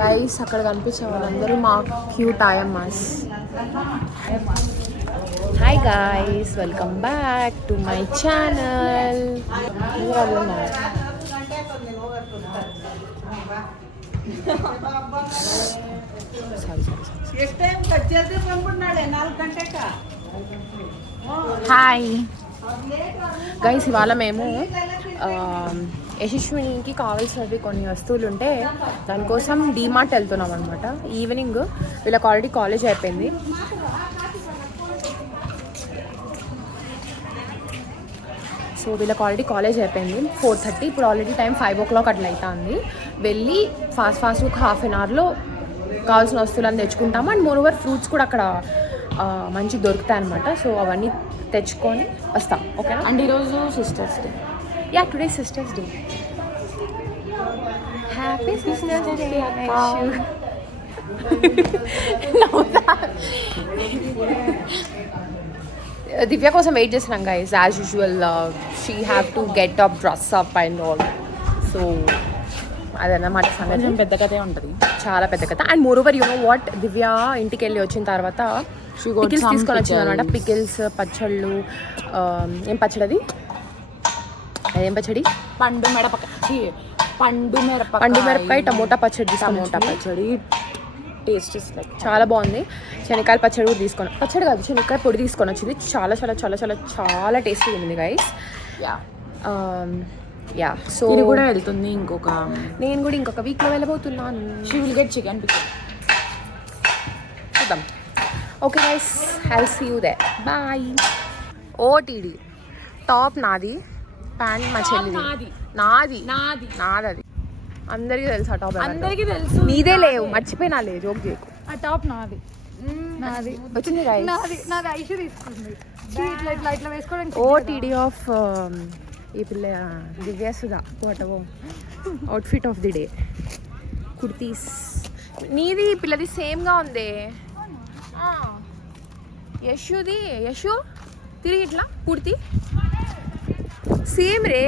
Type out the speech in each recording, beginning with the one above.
Guys అక్కడ కనిపించే వాళ్ళందరూ మా క్యూట్ ఆయమ్మాస్. Hi guys, welcome back to my channel. Hi guys, ఇవాళ మేము యశస్వినికి కావాల్సినవి కొన్ని వస్తువులు ఉంటే దానికోసం డీమార్ట్ వెళ్తున్నాం అనమాట. ఈవినింగ్ వీళ్ళకి ఆల్రెడీ కాలేజ్ అయిపోయింది. సో వీళ్ళకి ఆల్రెడీ కాలేజ్ అయిపోయింది 4:30. ఇప్పుడు ఆల్రెడీ టైం 5 o'clock అట్లా అవుతుంది. వెళ్ళి ఫాస్ట్ ఒక హాఫ్ అన్ అవర్లో కావాల్సిన వస్తువులను తెచ్చుకుంటాము. అండ్ మోర్ ఓవర్ ఫ్రూట్స్ కూడా అక్కడ మంచి దొరుకుతాయి అనమాట. సో అవన్నీ తెచ్చుకొని వస్తాం, ఓకేనా? అండ్ ఈరోజు sisters day. Yeah, today sisters day. Happy sisters day. Divya కోసం వెయిట్ చేస్తున్నాం guys. As usual she have to get up, dress up and all. So అదన్నమాట సంగతి. పెద్ద కథే ఉంటుంది, చాలా పెద్ద కథ. And moreover you know what, Divya ఇంటికి వెళ్ళి వచ్చిన తర్వాత పికిల్స్ తీసుకొని వచ్చింది అనమాట. పికిల్స్, పచ్చళ్ళు. ఏం పచ్చడి అది? అదేం పచ్చడి? పండు మిరపకాయ టమోటా పచ్చడి. టమోటా పచ్చడి టేస్ట్ చాలా బాగుంది. శనక్కాయల పచ్చడి కూడా తీసుకొని, పచ్చడి కాదు శనక్కాయ పొడి తీసుకొని వచ్చింది. చాలా చాలా చాలా చాలా చాలా టేస్టీ ఉంది గైస్. యా సో ఇది కూడా వెళ్తుంది. నేను కూడా ఇంకొక వీక్లో వెళ్ళబోతున్నాను. She will get chicken pickle. చూద్దాం. Okay guys, I see you there. Bye. OTD top నాది, ప్యాంట్ మా చెల్లిది. నాది అది అందరికీ తెలుసు. ఆ టాప్ అందరికీ తెలుసు. నీదే లేవు, మర్చిపోయినా లేదు. జోక్ చేయకు. ఆ టాప్ నాది వచ్చింది గైస్. నాది ఐషు తీసుకుంది. ఇట్లా వేసుకోవడానికి. ఓటీడీ ఆఫ్ ఈ పిల్ల Divya Sudha outfit of the day. Kurtis. నీది పిల్లది సేమ్గా ఉంది. యశు తిరిగి ఇట్లా కుర్తీ సేమ్ రే.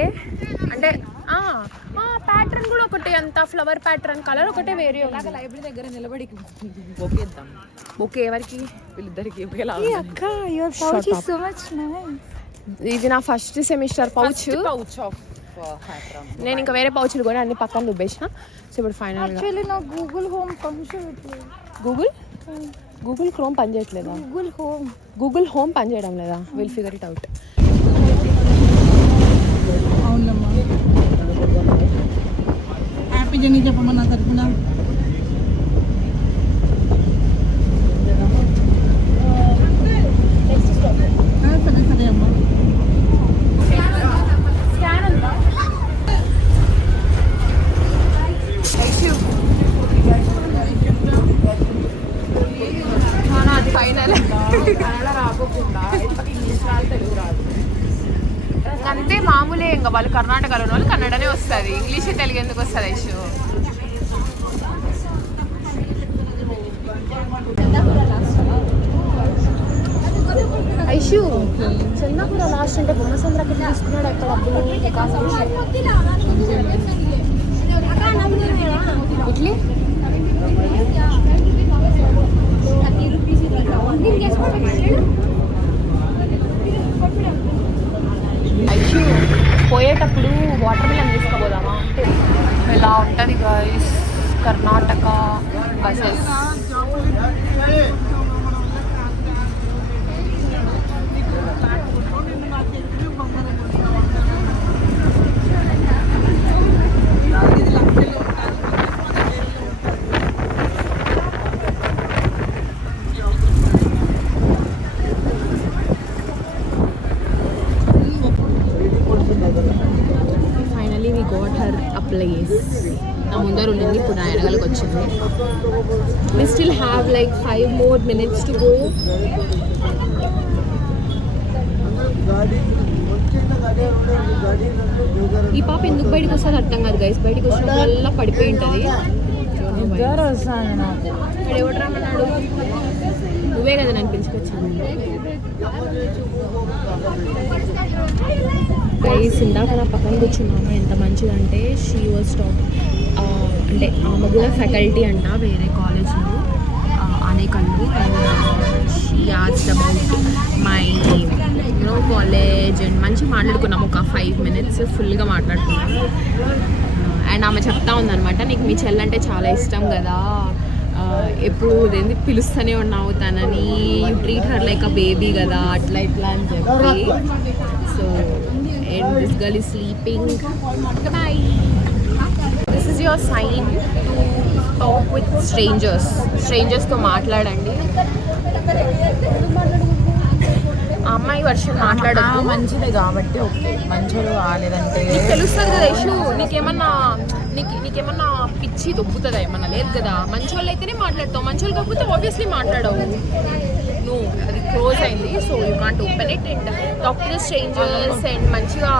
అంటే ప్యాటర్న్ కూడా ఒకటే, అంత ఫ్లవర్ ప్యాటర్న్, కలర్ ఒకటే వేరే. లైబ్రరీ దగ్గర నిలబడి ఓకే ఎవరికి? వీళ్ళిద్దరికి. ఇది నా ఫస్ట్ సెమిస్టర్ పౌచ్. నేను ఇంకా వేరే పౌచ్లు కూడా అన్ని పక్కన దుబ్బేసిన. సో ఇప్పుడు ఫైనల్ గూగుల్ క్రోమ్ పని చేయట్లేదా? గూగుల్ హోమ్ పని చేయడం లేదా? Will figure it out. అవునమ్మా, హ్యాపీ జర్నీ చెప్పమన్నా తరఫున. సరే అమ్మా. అంతే మామూలే. ఇంకా వాళ్ళు కర్ణాటకలో వాళ్ళు కన్నడనే వస్తుంది, ఇంగ్లీష్ తెలుగు ఎందుకు వస్తుంది? ఐషు చందాపుర లాస్ట్ అంటే బొమ్మసంద్రకి తీసుకున్నాడు. ఎక్కడ ఇడ్లీ ఐషు పోయేటప్పుడు వాటర్ మిలన్ తీసుకోపోదామా అంటే ఇలా ఉంటుంది గైస్. కర్ణాటక బసెస్. నా ముందర ఉండింది, ఇప్పుడు నా వెనకాలకు వచ్చింది. We still have like 5 more minutes to go. ఈ పాప ఎందుకు బయటకు వస్తుంది అర్థం కాదు గైస్. బయటకు వచ్చినప్పుడల్లా పడిపోయి ఉంటుంది. ఎవడు రమ్మన్నాడు? నువ్వే కదా నన్ను పిలుచుకొచ్చాను. గైస్ ఇందాక నా పక్కన కూర్చున్నాము. ఎంత మంచిదంటే షీ వాజ్ టాకింగ్ అంటే ఆమె కూడా ఫ్యాకల్టీ అంట వేరే కాలేజ్లో అనేకల్లు. And she asked about my college and మంచిగా మాట్లాడుకున్నాము ఒక 5 minutes ఫుల్గా మాట్లాడుకున్నాం. అండ్ ఆమె చెప్తా ఉందనమాట, నీకు మీ చెల్లంటే చాలా ఇష్టం కదా, ఎప్పుడు ఏంది పిలుస్తూనే ఉన్నావు తనని, you treat her like a baby కదా, అట్లా ఇట్లా అని చెప్పి. So and this girl is sleeping. Bye. This is your sign to talk with స్ట్రేంజర్స్తో మాట్లాడండి. ఆ అమ్మాయి వర్షన్ మాట్లాడదు, మంచిదే కాబట్టి ఓకే, మంచోడు కాలేదంటే నీకు తెలుస్తుంది కదా ఇష్యూ. నీకేమన్నా పిచ్చి దొబ్బుతుందా ఏమన్నా? లేదు కదా. మంచి వాళ్ళు అయితేనే మాట్లాడతావు, మంచి వాళ్ళు కాకపోతే ఆబ్వియస్లీ మాట్లాడవు. నువ్వు అది క్లోజ్ అయింది, so you can't open it and talk to the strangers. And మంచిగా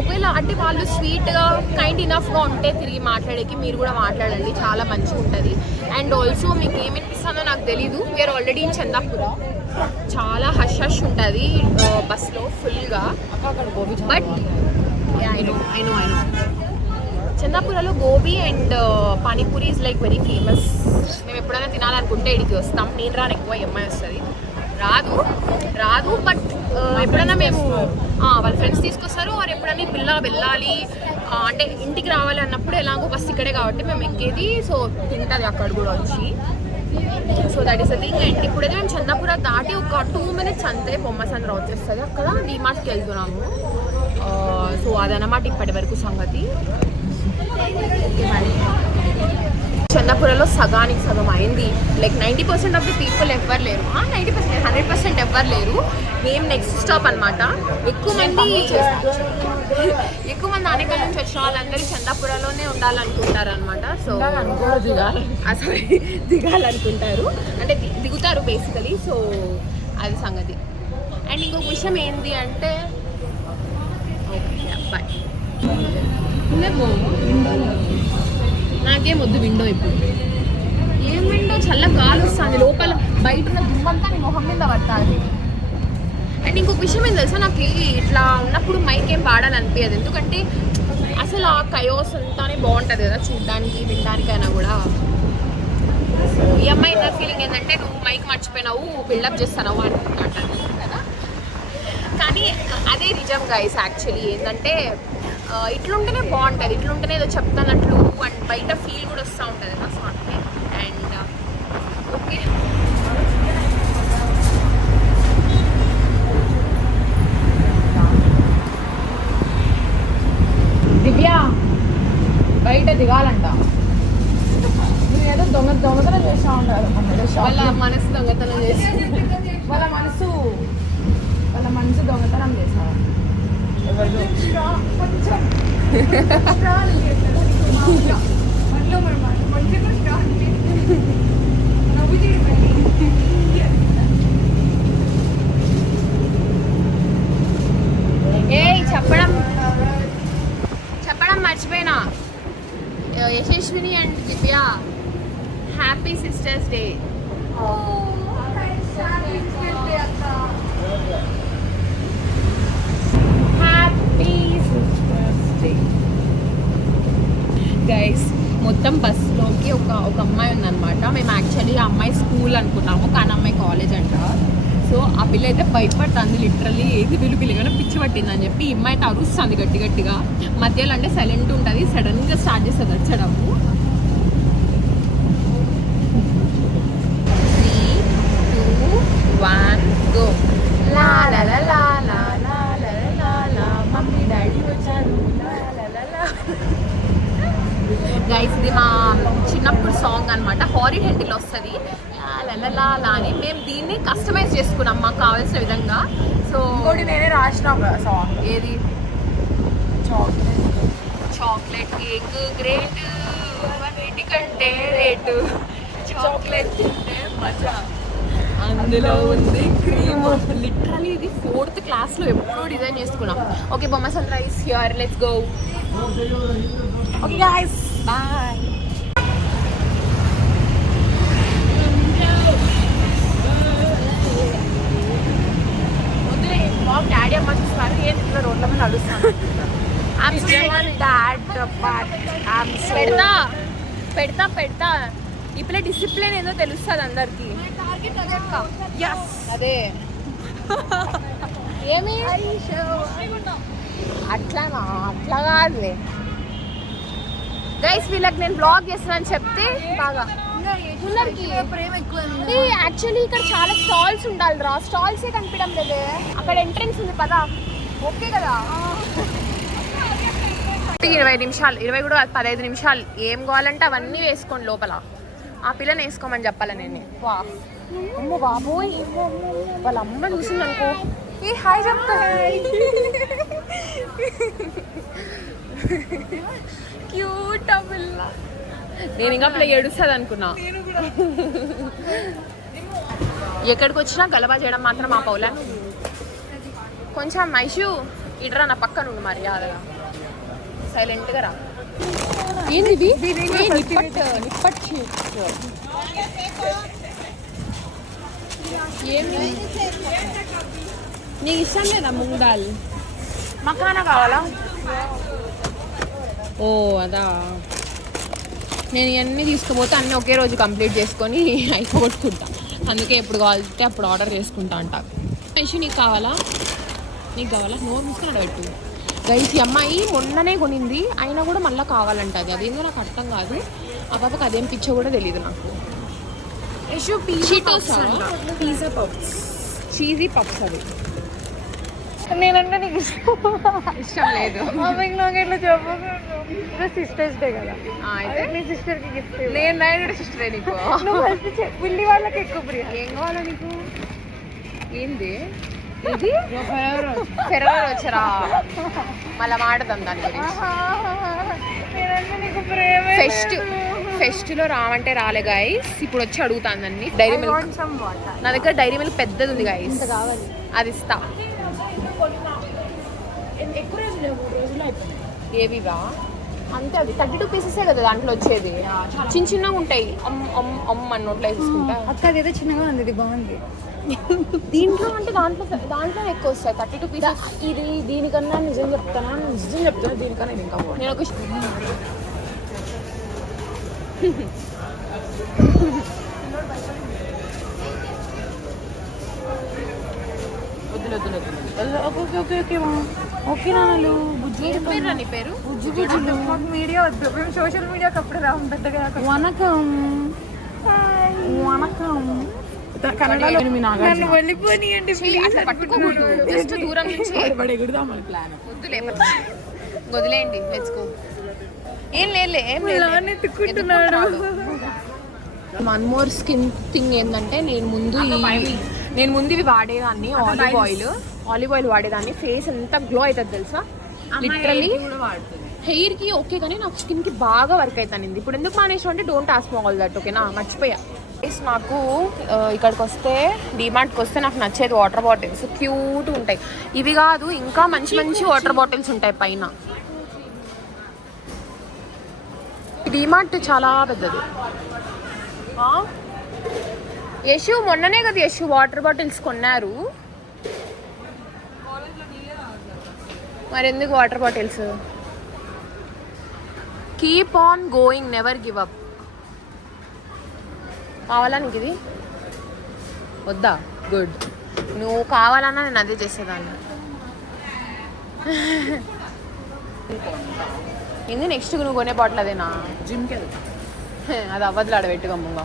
ఒకవేళ అంటే వాళ్ళు స్వీట్గా కైండ్ ఇనఫ్గా ఉంటే తిరిగి మాట్లాడేకి మీరు కూడా మాట్లాడండి, చాలా మంచిగా ఉంటుంది. అండ్ ఆల్సో మీకు ఏమనిపిస్తుందో నాకు తెలీదు, వీఆర్ ఆల్రెడీ ఇన్ చందాపుర. చాలా హష్ ఉంటుంది బస్లో ఫుల్గా. బట్ ఐ నో చందాపురలో gobi and panipuri is like very famous. మేము ఎప్పుడైనా తినాలనుకుంటే ఇక్కడికి వస్తాం. నేను రాను, ఎక్కువ అమ్మాయి వస్తుంది. రాదు బట్ ఎప్పుడైనా మేము వాళ్ళ ఫ్రెండ్స్ తీసుకొస్తారు. వారు ఎప్పుడైనా పిల్ల వెళ్ళాలి అంటే ఇంటికి రావాలి అన్నప్పుడు ఎలాగో బస్ ఇక్కడే కాబట్టి మేము ఎక్కేది. సో తింటుంది అక్కడ కూడా వచ్చి. So that is the thing. And ఇప్పుడైతే మేము చందాపుర దాటి ఒక 2 minutes అంతే బొమ్మసంద్ర వచ్చేస్తుంది. అక్కడ డీమార్ట్కి వెళ్తున్నాము. సో అదనమాట ఇప్పటి వరకు సంగతి. చందాపురలో సగానికి సగం అయింది. లైక్ 90% ఆఫ్ ది పీపుల్ ఎవ్వరు లేరు. 90%, 100% ఎవ్వరు లేరు. మేము నెక్స్ట్ స్టాప్ అనమాట. ఎక్కువ మంది అనేకల్ నుంచి వచ్చిన వాళ్ళందరూ చందాపురలోనే ఉండాలనుకుంటారు అనమాట. సో అసలు దిగాలనుకుంటారు అంటే దిగుతారు బేసికలీ. సో అది సంగతి. అండ్ ఇంకొక విషయం ఏంటి అంటే బాయ్, నాకేం వద్దు విండో. ఇప్పుడు ఏం విండో? చల్ల గాలి వస్తుంది లోపల, బయట ఉన్న దుమ్మంతా నీ మొహం మీద పట్టాలి. అండ్ ఇంకొక విషయం ఏం తెలుసా, నాకు ఇట్లా ఉన్నప్పుడు మైక్ ఏం వాడాలనిపించదు. ఎందుకంటే అసలు ఆ కయోస్ అంతానే బాగుంటుంది కదా చూడ్డానికి వినడానికైనా కూడా. సో ఈ అమ్మాయి ఇన్నర్ ఫీలింగ్ ఏంటంటే నువ్వు మైక్ మర్చిపోయినావు, బిల్డప్ చేస్తున్నావు అనుకుంటాను కదా. కానీ అదే నిజం గైస్. యాక్చువల్లీ ఏంటంటే ఇట్లుంటేనే బాగుంటుంది, ఇట్లుంటేనే ఏదో చెప్తానట్లు అండ్ బయట ఫీల్ కూడా వస్తూ ఉంటుంది కదా. సో అంటే అండ్ ఓకే, దివ్య బయట దిగాలంట. నేను ఏదో దొంగతనం చేస్తూ ఉంటారు. వాళ్ళ మనసు దొంగతనం చేసి వాళ్ళ మనసు దొంగతనం చేస్తారు. చెప్పడం మర్చిపోయినా. Yashaswini and Divya happy sisters day. Guys మొత్తం బస్లోకి ఒక అమ్మాయి ఉందన్నమాట. మేము యాక్చువల్లీ ఆ అమ్మాయి స్కూల్ అనుకున్నాము, కానీ అమ్మాయి కాలేజ్ అంట. సో ఆ పిల్ల అయితే భయపడుతుంది లిటరల్లీ, ఏది పిలుగులిగానే పిచ్చి పట్టిందని చెప్పి. ఈ అమ్మాయి అయితే అరుస్తుంది గట్టిగా. మధ్యలో అంటే సైలెంట్ ఉంటుంది, సడన్గా స్టార్ట్ చేస్తుంది వచ్చడము. 3, 2, 1 గో. లా లా లా లా లా లా లా లా, మమ్మీ డాడీ వచ్చారు. గైస్ ఇది మా చిన్నప్పుడు సాంగ్ అనమాట. హారిడ్ హెండిలో వస్తుంది లా అని. మేము దీన్ని కస్టమైజ్ చేసుకున్నాం మాకు కావాల్సిన విధంగా. సో ఇంకోటి నేనే రాసిన సాంగ్. ఏది? చాక్లెట్ కేక్ గ్రేట్, వీటికంటే రేటు, చాక్లెట్ తింటే మజా, అందులో ఉంది క్రీమ్. లిటరలీ ఇది 4th క్లాస్లో ఎప్పుడో డిజైన్ చేసుకున్నాం. Okay Bommasandra is here, let's go. Okay guys bye. Daddy అమ్మ చూస్తారు, ఏం ఇట్లా రోడ్ల మీద నడుస్తాను. డాడ్ బట్ పెడతా పెడతా పెడతా ఇప్పుడు డిసిప్లిన్ ఏదో తెలుస్తుంది అందరికి. అదే ఏమి అట్లానా అట్లా కాదులే గైస్. వీళ్ళకి నేను బ్లాగ్ చేస్తున్నాను చెప్తే బాగా ప్రేమ ఎక్కువ యాక్చువల్లీ ఇక్కడ చాలా స్టాల్స్ ఉండాలి రా. స్టాల్సే కనిపించడం లేదే. అక్కడ ఎంట్రెన్స్ ఉంది పదా. ఓకే కదా 20 నిమిషాలు 20 కూడా 15 నిమిషాలు ఏం కావాలంటే అవన్నీ వేసుకోండి లోపల. ఆ పిల్లని వేసుకోమని చెప్పాలి నేను. వా అమ్మో బాబోయ్ వాళ్ళ అమ్మ చూసింది అనుకో. ఏ హాయ్ చెప్తా. క్యూట్ ఆ పిల్ల. నేను ఇంకా పిల్ల ఏడుస్తుంది అనుకున్నా. ఎక్కడికి వచ్చినా గలబా చేయడం మాత్రం మా పౌలా. కొంచెం ఐషు ఇడ్రా నా పక్కన ఉండు మర్యాదగా సైలెంట్గా రా. ఏంది ఏమి నీకు ఇష్టం లేదా ముంగ్ దాల్ మఖానా కావాలా? ఓ అదా. నేను ఇవన్నీ తీసుకుపోతే అన్నీ ఒకే రోజు కంప్లీట్ చేసుకొని అయిపోగొట్టుకుంటా. అందుకే ఎప్పుడు కావాలంటే అప్పుడు ఆర్డర్ చేసుకుంటా అంట. ఐషు నీకు కావాలా? నీకు కావాలా? నోరు మూసుకుని పెట్టు. గైస్ ఈ అమ్మాయి మొన్ననే కొనింది అయినా కూడా మళ్ళీ కావాలంట. అదేందో నాకు అర్థం కాదు. ఆ పాపకి అదేం పిచ్చో కూడా తెలియదు నాకు. పిజ్జా పప్స్ చీజీ పప్స్ అది నేనంటే నీకు ఇష్టం లేదు. ఇట్లా చెప్పకుండా సిస్టర్స్ డే కదా అయితే మీ సిస్టర్ కి గిఫ్ట్. నేను కూడా సిస్టరే నీకు. పిల్లి వాళ్ళకి ఎక్కువ ప్రియ. ఏం కావాలా నీకు? ఏంది ఇది ఫెరవర్ వచ్చరా మళ్ళీ మాడదాం దాని గురించి. ఫెస్ట్లో రావంటే రాలే గాయస్. ఇప్పుడు వచ్చి అడుగుతాను అన్ని. డైరీ మిల్క్ నా దగ్గర డైరీ మిల్క్ పెద్దది ఉంది గాయస్. అది ఇస్తా. ఏవివా అంతే. అది 32 పీసెసే కదా దాంట్లో వచ్చేది. చిన్న చిన్నగా ఉంటాయి. అన్న నోట్లో వేసుకుంటా. అక్క అదేదో చిన్నగా ఉంది. ఇది బాగుంది. దీంట్లో అంటే దాంట్లో ఎక్కువ వస్తాయి 32 పీసెస్. ఇది దీనికన్నా నిజం చెప్తానా దీనికన్నా ఇది ఇంకా నేను ఒక ఓకే నాన్నలు బుజ్జి నీ పేరు బుజ్జులు. మాకు మీడియా వద్దు. మేము సోషల్ మీడియాకి అప్పుడు రాము పెద్దగా. వనకం వనకం కన్నడలో నన్ను వెళ్ళిపోనియండి అట్లా పట్టుకోకూడదు. జస్ట్ దూరం నుంచి ఎగురుదాం మన ప్లాన్. వద్దులే వదిలేయండి. Let's go. ఏం లేదు ఏం లేదు. వన్ మోర్ స్కిన్ థింగ్ ఏంటంటే నేను ముందు ఇవి వాడేదాన్ని. ఆలివ్ ఆయిల్ వాడేదాన్ని. ఫేస్ ఎంత గ్లో అవుతుంది తెలుసా. లిటరలీ హెయిర్ కి ఓకే కానీ నాకు స్కిన్ కి బాగా వర్క్ అవుతానింది. ఇప్పుడు ఎందుకు మానేసాం అంటే డోంట్ ఆస్క్ ఆల్ దట్. ఓకేనా మర్చిపోయా. నాకు ఇక్కడికి వస్తే డిమార్ట్కి వస్తే నాకు నచ్చేది వాటర్ బాటిల్స్. క్యూట్ ఉంటాయి. ఇవి కాదు ఇంకా మంచి మంచి వాటర్ బాటిల్స్ ఉంటాయి పైన. డిమార్ట్ చాలా పెద్దది. యశు మొన్ననే కదా యశు వాటర్ బాటిల్స్ కొన్నారు. మరి ఎందుకు water bottles? Keep on going never give up. కావాలా నీకు ఇది? వద్దా? గుడ్. నువ్వు కావాలన్నా నేను అదే చేసేదాన్ని. ఏంది నెక్స్ట్ నువ్వు కొనే బాటిల్ అదేనా? జిమ్కి అది అవ్వదులే. ఆడబెట్టి గమ్ముగా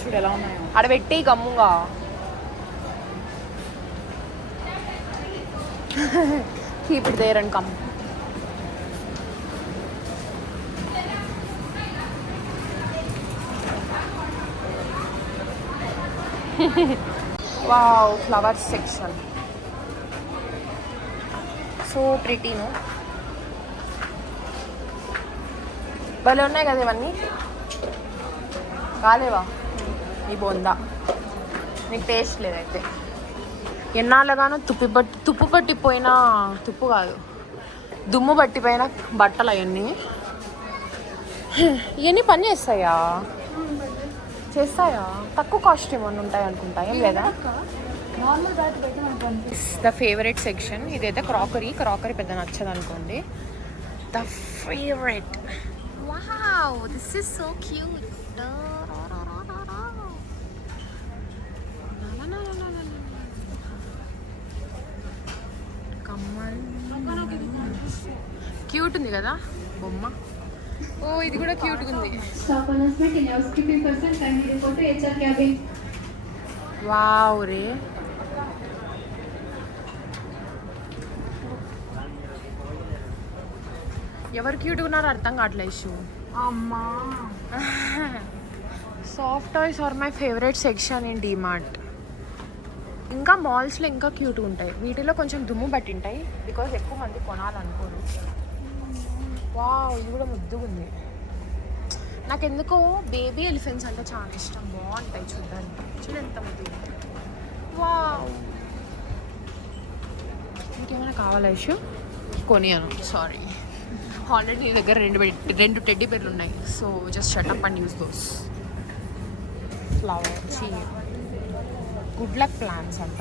చూడు ఎలా ఉన్నాయో. ఆడబెట్టి గమ్ముగా. Keep it there and come. Wow flowers section so pretty. No భలే ఉన్నాయి కదా ఇవన్నీ. కాలేవా నీ బొందా? నీకు టేస్ట్ లేదైతే. ఎన్నాళ్ళగానో తుప్పు పట్టిపోయిన తుప్పు కాదు దుమ్ము పట్టిపోయిన బట్టలు అవన్నీ. ఇవన్నీ పని చేస్తాయా? తక్కువ కాస్ట్ ఏమన్నా ఉంటాయి అనుకుంటా. ఏం లేదా? ద ఫేవరెట్ సెక్షన్ ఇదైతే క్రాకరీ పెద్ద నచ్చదు అనుకోండి. The favourite. Wow, this is so cute. Cute ఉంది కదా బొమ్మ. ఓ ఇది కూడా క్యూట్గా ఉంది. వావ్ రే, ఎవరు క్యూట్గా ఉన్నారో అర్థం కావట్లేదు. ఇష్యూ అమ్మా. Soft toys are my favourite section in DMart. ఇంకా మాల్స్లో ఇంకా క్యూట్గా ఉంటాయి. వీటిలో కొంచెం దుమ్ము పట్టింటాయి బికాజ్ ఎక్కువ మంది కొనాలనుకోరు. వావ్, ఇది కూడా ముద్దుగా ఉంది. నాకెందుకో బేబీ ఎలిఫెంట్స్ అంటే చాలా ఇష్టం. బాగుంటాయి చూడడానికి. చూడు ఎంత ముద్దుగా. వావ్, ఇంకేమైనా కావాలా ఇష్యూ? కొనియాను, సారీ. ఆల్రెడీ నీ దగ్గర రెండు టెడ్డీ బేర్లు ఉన్నాయి. So just shut up and use those. Flower good luck plants అంట.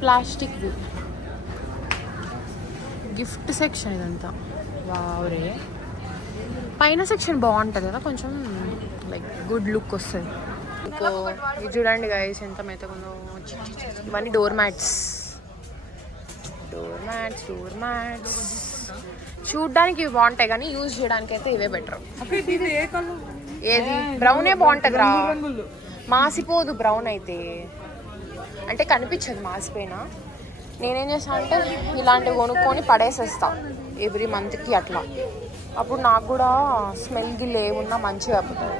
ప్లాస్టిక్ గిఫ్ట్ సెక్షన్ ఇదంతా. వావరే, పైన సెక్షన్ బాగుంటుంది కదా, కొంచెం లైక్ గుడ్ లుక్ వస్తుంది. ఇంకో ఇది చూడండి గైస్ ఎంత మెత్తగుందో. ఇవన్నీ డోర్ మ్యాట్స్. చూడ్డానికి ఇవి బాగుంటాయి కానీ యూజ్ చేయడానికి అయితే ఇవే బెటర్. ఏది బ్రౌనే బాగుంటుంది రా, మాసిపోదు బ్రౌన్ అయితే. అంటే కనిపించదు మాసిపోయినా. నేనేం చేస్తాను అంటే ఇలాంటివి కొనుక్కొని పడేసేస్తా ఎవ్రీ మంత్కి అట్లా. అప్పుడు నాకు కూడా స్మెల్ గిల్ ఏమున్నా మంచిగా అయిపోతుంది.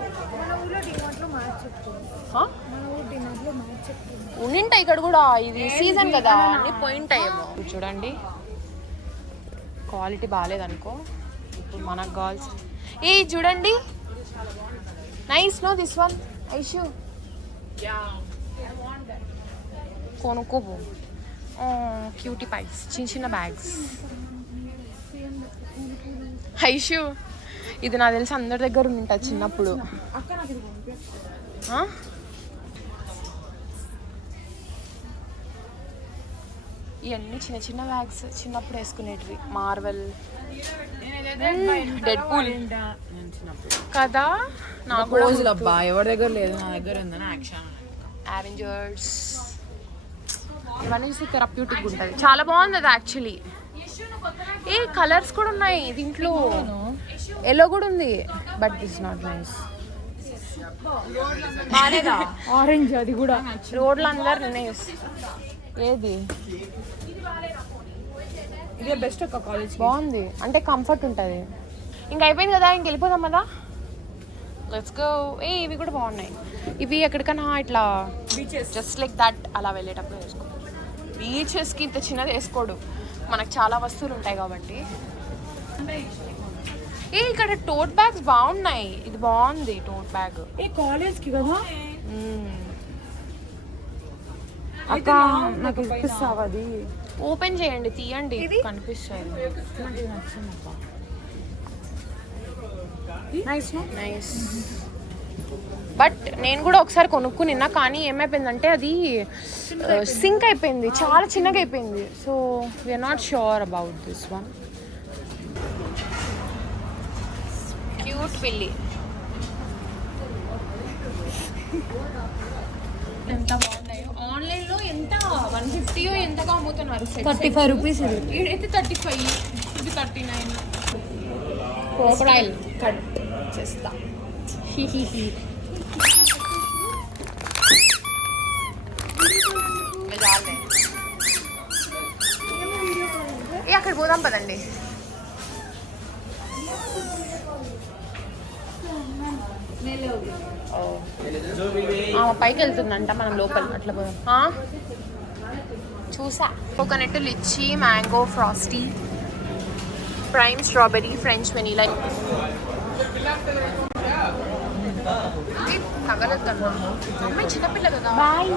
ఉండింటాయి ఇక్కడ కూడా, ఇది సీజన్ కదా అన్ని పోయింటాయేమో. చూడండి క్వాలిటీ బాగాలేదనుకో. ఇప్పుడు మనకు కావాల్సి ఏ చూడండి, nice no this one Aishu. కొనుక్కోబో. క్యూటీ పైస్, చిన్న చిన్న బ్యాగ్స్. ఐషు ఇది నాకు తెలిసి అందరి దగ్గర ఉంటుంది చిన్నప్పుడు. ఇవన్నీ చిన్న చిన్న బ్యాగ్స్ చిన్నప్పుడు వేసుకునేటివి. మార్వెల్, డెడ్ పూల్ కదా. నాకు ఎవరి దగ్గర లేదు, నా దగ్గర ఉందని. అవెంజర్స్ ఇవన్నీ చూసి థెరప్యూటిక్ ఉంటుంది. చాలా బాగుంది అది యాక్చువల్లీ. ఏ కలర్స్ కూడా ఉన్నాయి దీంట్లో. ఎల్లో కూడా ఉంది but this not nice. Orange అది కూడా. రోడ్లు అందరు ఏది ఇదే బెస్ట్ ఒక కాలేజ్. బాగుంది అంటే కంఫర్ట్ ఉంటుంది. ఇంక అయిపోయింది కదా, ఇంక వెళ్ళిపోదాం కదా. Let's go. ఇవి కూడా బాగున్నాయి. ఇవి ఎక్కడికైనా ఇట్లా బీచెస్ జస్ట్ లైక్ దట్ అలా వెళ్ళేటప్పుడు వేసుకో. బీచెస్కి ఇంత చిన్నది వేసుకోడు, మనకు చాలా వస్తువులు ఉంటాయి కాబట్టి. ఇక్కడ టోట్ బ్యాగ్స్ బాగున్నాయి. ఇది బాగుంది టోట్ బ్యాగ్. కాలేజ్కి కదా అక్క, నాకు ఇప్పిస్తావా అది? ఓపెన్ చేయండి, తీయండి, కనిపిస్తుంది. నైస్. బట్ నేను కూడా ఒకసారి కొనుక్కునిన్నా కానీ ఏమైపోయిందంటే అది సింక్ అయిపోయింది, చాలా చిన్నగా అయిపోయింది. So we're not sure about this one. Cute పిల్లి. ఎంత బాగున్నాయో. ఆన్లైన్లో ఎంత 150 ఎంతగా అమ్ముతున్నారు. 35 రూపీస్. ఇదైతే 35, ఇది 39. క్రోకడైల్ కట్ చేస్తా. అక్కడ పోదాం పదండి. పైకి వెళ్తుందంట, మనం లోపల అట్లా పోదాం. చూసా. Coconut, litchi, mango, frosty, prime strawberry, French vanilla. తగలొద్దమ్మా, అమ్మాయి చిన్నపిల్ల కదా. బాయ్.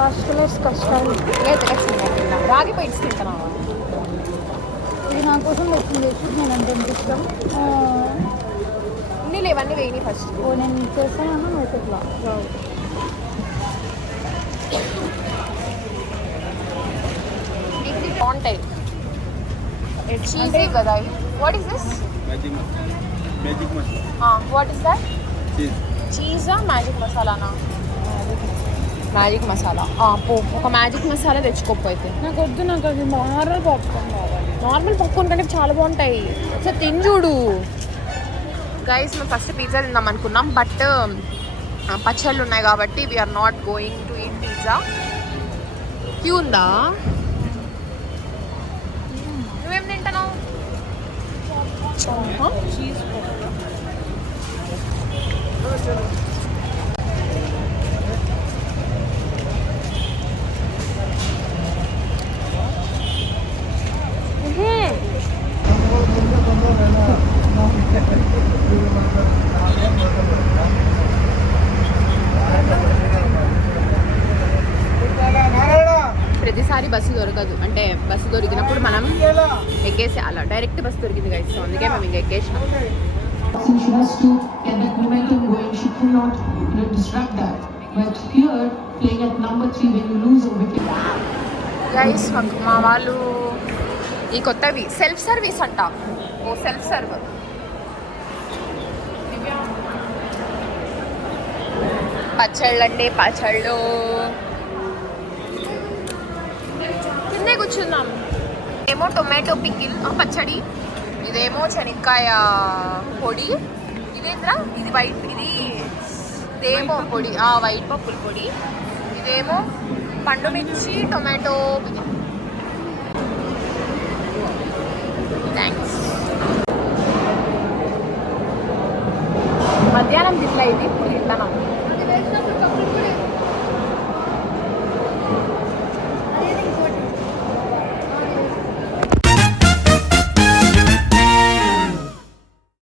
హాస్టలర్స్ కష్టాలు. రాగి బైట్స్ తింటున్నా. ఇది నా కోసం వచ్చింది. నేను అంత ఇష్టం. ఇన్ని లేవన్నీ వేయని ఫస్ట్. ఓ నేను చేస్తానన్నా నువ్వు ఇట్లా ఇది బాగుంటాయి. చీజీ కదా. What is this? Magic masala what is that? चीज చీజా మ్యాజిక్ మసాలానా? మ్యాజిక్ మసాలా. పో ఒక మ్యాజిక్ మసాలా తెచ్చుకోకపోతే. నాకు వద్దు, నాకు అది నార్మల్ పాప్కార్న్ కావాలి. నార్మల్ పాప్కార్న్ కంటే చాలా బాగుంటాయి. ఒకసారి తిని చూడు. గైస్ మేము ఫస్ట్ పిజ్జా తిందాం అనుకున్నాం, బట్ పచ్చళ్ళు ఉన్నాయి కాబట్టి we're not going to eat pizza. Queue ఉందా? నువ్వేం తింటున్నావు? చీజ్ ప్రతిసారి బస్సు దొరకదు, అంటే బస్సు దొరికినప్పుడు మనం ఎక్కేసి అలా డైరెక్ట్ బస్సు దొరికింది గైస్, సో అందుకే మేము ఇంకా ఎక్కేసినాం. She has to get that momentum going. She cannot, disrupt that. But here, playing at number 3 when you lose a wicket. Guys మా వాళ్ళు ఈ కొత్తవి సెల్ఫ్ సర్వీస్ అంట. ఓ సెల్ఫ్ సర్వ్. పచ్చళ్ళు అంటే పచ్చళ్ళు. కిందే కూర్చుందాం. ఏమో టొమాటో పికిల్ పచ్చడి, ఇదేమో శనక్కాయ పొడి, ఇదేంద్రా ఇది వైట్, ఇదేమో పొడి వైట్ పప్పుల పొడి, ఇదేమో పండు మిర్చి టొమాటో పికిల్. థ్యాంక్స్. మధ్యాహ్నం తిట్లా ఇది, ఇప్పుడు తింటాను.